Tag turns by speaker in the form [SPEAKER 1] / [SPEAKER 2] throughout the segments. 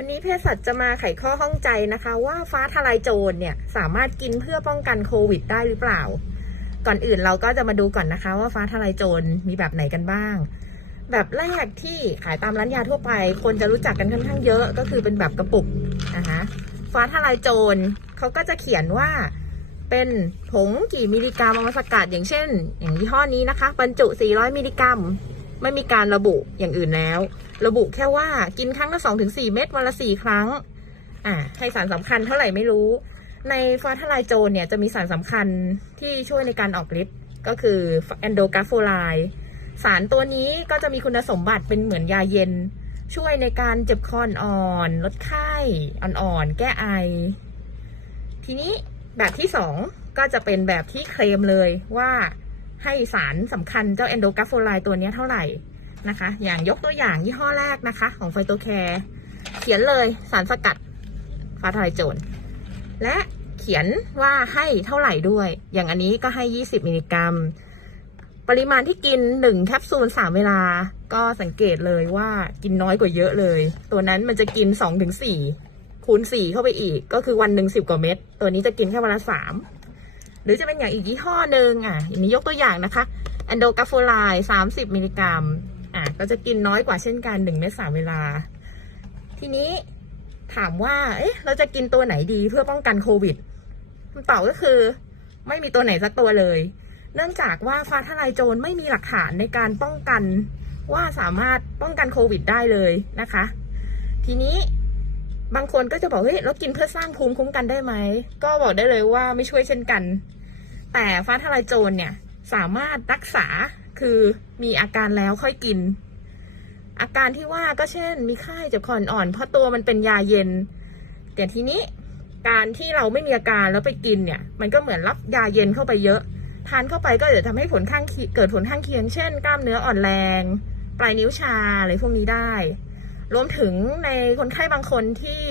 [SPEAKER 1] วันนี้เภสัชจะมาไขข้อข้องใจนะคะ ว่าฟ้าทลายโจรเนี่ยสามารถกินเพื่อป้องกันโควิดได้หรือเปล่า ก่อนอื่นเราก็จะมาดูก่อนนะคะ ว่าฟ้าทลายโจรมีแบบไหนกันบ้าง แบบแรกที่ขายตามร้านยาทั่วไป คนจะรู้จักกันค่อนข้างเยอะก็คือเป็นแบบกระปุกนะคะฟ้าทลายโจรเขาก็จะเขียนว่าเป็นผงกี่มิลลิกรัมเอามาสกัดอย่างเช่น อย่างยี่ห้อนี้นะคะ บรรจุ 400 มิลลิกรัม ไม่มีการระบุอย่างอื่นแล้ว ระบุแค่ว่ากินครั้งละ2-4เม็ดวันละ4ครั้ง อ่าให้สารสำคัญเท่าไหร่ไม่รู้ ในฟ้าทลายโจรเนี่ยจะมีสารสำคัญที่ช่วยในการออกฤทธิ์ก็คือแอนโดกาโฟไลสารตัวนี้ก็จะมีคุณสมบัติเป็นเหมือนยาเย็น ช่วยในการเจ็บคออ่อนลดไข้อ่อนๆแก้ไอ ทีนี้แบบที่สองก็จะเป็นแบบที่เคลมเลยว่าให้สารสำคัญเจ้าแอนโดกาโฟไลตัวนี้เท่าไหร่ นะคะ อย่างยกตัวอย่างยี่ห้อแรกนะคะ ของไฟโตแคร์เขียนเลยสารสกัดฟ้าทลายโจรและเขียนว่าให้เท่าไหร่ด้วย อย่างอันนี้ก็ให้ 20 มิลลิกรัม ปริมาณที่กิน 1 แคปซูล 3 เวลา ก็สังเกตเลยว่ากินน้อยกว่าเยอะเลย ตัวนั้นมันจะกิน 2-4 คูณ 4 เข้าไปอีก ก็คือวันหนึ่ง10 กว่าเม็ด ตัวนี้จะกินแค่วันละ 3 หรือจะเป็นอย่างอีกยี่ห้อหนึ่งอะอย่างนี้ยกตัวอย่างนะคะแอนโดกาโฟไล30 มิลลิกรัม อะก็จะกินน้อยกว่าเช่นกัน1เม็ด3เวลา ทีนี้ถามว่า เอ๊ะ เราจะกินตัวไหนดีเพื่อป้องกันโควิดคำตอบก็คือ ไม่มีตัวไหนสักตัวเลย เนื่องจากว่าฟ้าทลายโจรไม่มีหลักฐานในการป้องกันว่าสามารถป้องกันโควิดได้เลยนะคะ ทีนี้บางคนก็จะบอกเฮ้ยเรากินเพื่อสร้างภูมิคุ้มกันได้ไหม ก็บอกได้เลยว่าไม่ช่วยเช่นกัน แต่ฟ้าทลายโจรเนี่ยสามารถรักษา คือมีอาการแล้วค่อยกิน อาการที่ว่าก็เช่น มีไข้เจ็บคออ่อนเพราะตัวมันเป็นยาเย็น แต่ทีนี้การที่เราไม่มีอาการแล้วไปกินเนี่ย มันก็เหมือนรับยาเย็นเข้าไปเยอะทานเข้าไปก็จะทำให้ผลข้างเคียงเกิดผลข้างเคียง เช่น กล้ามเนื้ออ่อนแรง ปลายนิ้วชาอะไรพวกนี้ได้ รวมถึงในคนไข้บางคนที่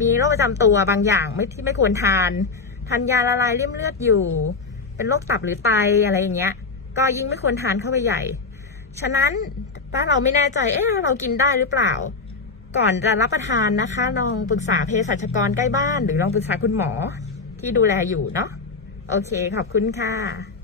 [SPEAKER 1] มีโรคประจำตัวบางอย่างไม่ที่ไม่ควรทาน ทานยาละลายริ่มเลือดอยู่ เป็นโรคตับหรือไตอะไรอย่างเงี้ย ก็ยิ่งไม่ควรทานเข้าไปใหญ่ ฉะนั้นถ้าเราไม่แน่ใจ เอ๊ะเรากินได้หรือเปล่า ก่อนจะรับประทานนะคะ ลองปรึกษาเภสัชกรใกล้บ้าน หรือลองปรึกษาคุณหมอที่ดูแลอยู่เนาะ โอเค ขอบคุณค่ะ